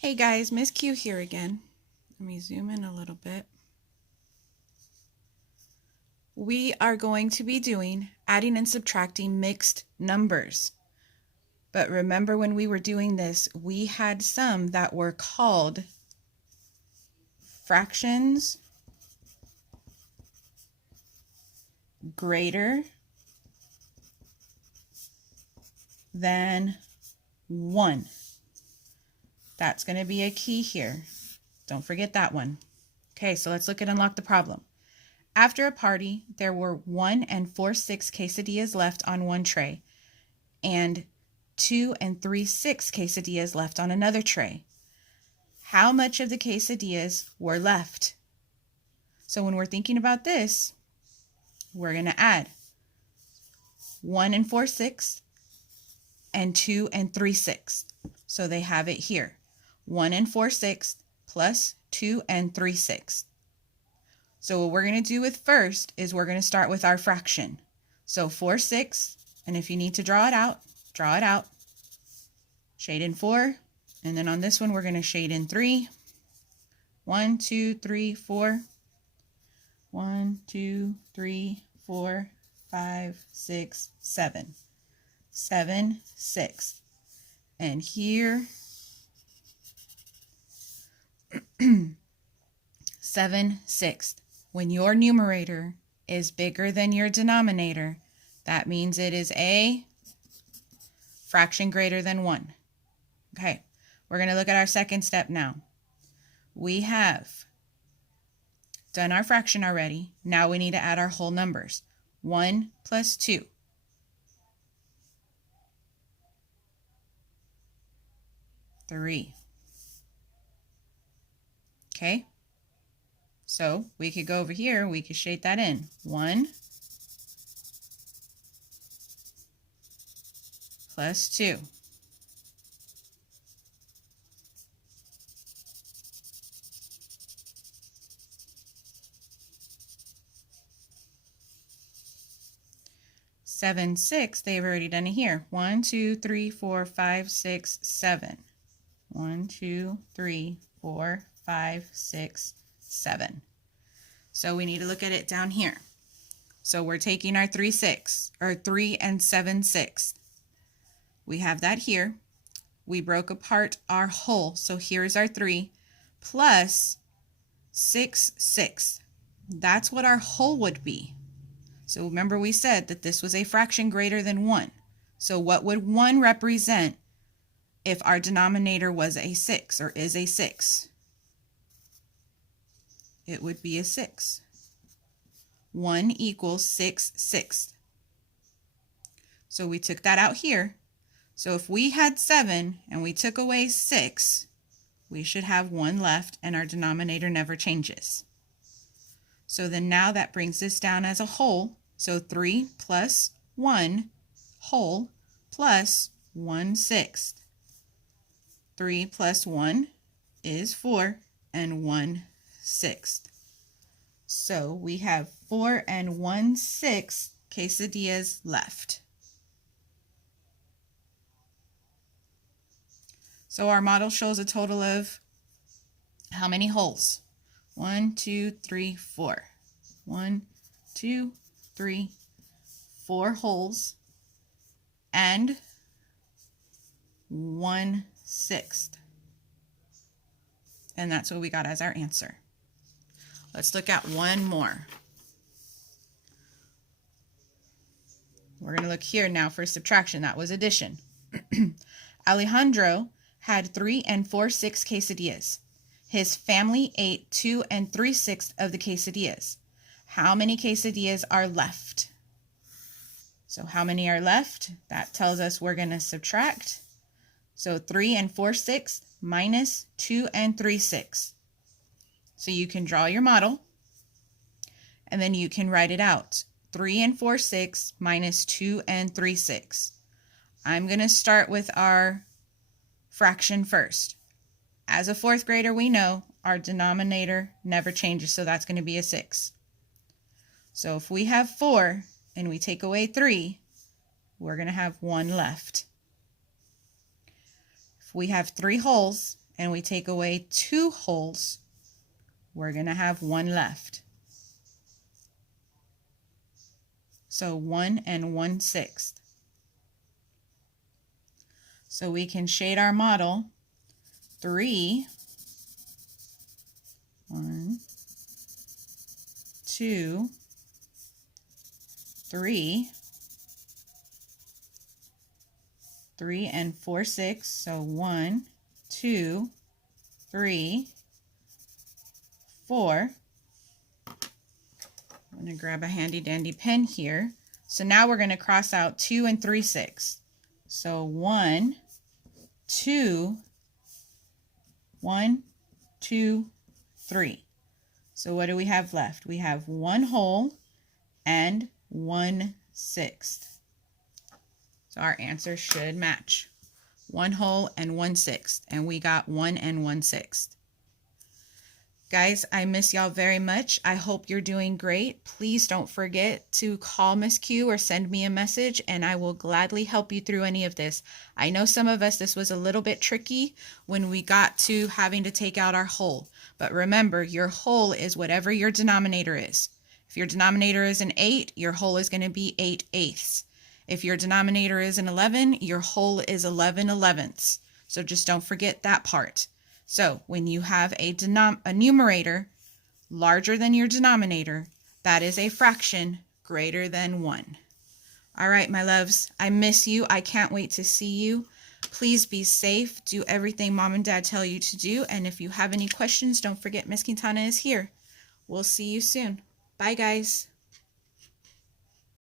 Hey guys, Miss Q here again. Let me zoom in a little bit. We are going to be doing adding and subtracting mixed numbers. But remember when we were doing this, we had some that were called fractions greater than 1. That's going to be a key here. Don't forget that one. Okay, so let's look at unlock the problem. After a party, there were 1 4/6 quesadillas left on one tray and 2 3/6 quesadillas left on another tray. How much of the quesadillas were left? So when we're thinking about this, we're going to add 1 4/6 and 2 3/6. So they have it here. 1 4/6 plus 2 3/6. So what we're going to do with first is we're going to start with our fraction. So 4/6, and if you need to draw it out, shade in 4, and then on this one we're going to shade in 3. 1, 2, 3, 4. 1, 2, 3, 4, 5, 6, 7. 7, 6. And here 7, 6. When your numerator is bigger than your denominator, that means it is a fraction greater than 1. Okay, we're going to look at our second step now. We have done our fraction already. Now we need to add our whole numbers. 1 plus 2. Three. Okay, so we could go over here, we could shade that in. 1 plus 2. Seven, 6, they've already done it here. 1, 2, 3, 4, 5, 6, 7. 1, 2, 3, 4, 5, 6, 7. So we need to look at it down here. So we're taking our 3 and 7 6. We have that here. We broke apart our whole. So here's our 3 plus 6 6. That's what our whole would be. So remember we said that this was a fraction greater than 1. So what would 1 represent if our denominator was a 6 or is a 6? It would be a 6. 1 equals 6 6. So we took that out here. So if we had 7 and we took away 6, we should have 1 left and our denominator never changes. So then now that brings this down as a whole. So 3 plus 1 whole plus 1 6. 3 plus 1 is 4 and 1 6. So we have 4 and 1 6 quesadillas left. So our model shows a total of how many wholes? 1, 2, 3, 4. 1, 2, 3, 4 wholes and 1 6. And that's what we got as our answer. Let's look at one more. We're going to look here now for subtraction. That was addition. Alejandro had 3 4/6 quesadillas. His family ate 2 3/6 of the quesadillas. How many quesadillas are left? So how many are left? That tells us we're going to subtract. So 3 4/6 minus 2 3/6. So you can draw your model and then you can write it out. 3 4/6 minus 2 3/6. I'm going to start with our fraction first. As a fourth grader, we know our denominator never changes, so that's going to be a 6. So if we have 4 and we take away 3, we're going to have 1 left. If we have 3 wholes and we take away 2 wholes, we're going to have 1 left. So 1 1/6. So we can shade our model 3, 1, 2, 3, 3 4/6. So 1, 2, 3, 4. I'm going to grab a handy dandy pen here. So now we're going to cross out 2 3/6. So 1, 2, 1, 2, 3. So what do we have left? We have 1 whole and 1/6. So our answer should match. 1 whole and 1/6. And we got 1 1/6. Guys, I miss y'all very much. I hope you're doing great. Please don't forget to call Miss Q or send me a message, and I will gladly help you through any of this. I know some of us, this was a little bit tricky when we got to having to take out our whole. But remember, your whole is whatever your denominator is. If your denominator is an 8, your whole is going to be 8/8. If your denominator is an 11, your whole is 11/11. So just don't forget that part. So when you have a numerator larger than your denominator, that is a fraction greater than 1. All right, my loves, I miss you. I can't wait to see you. Please be safe. Do everything Mom and Dad tell you to do. And if you have any questions, don't forget Miss Quintana is here. We'll see you soon. Bye, guys.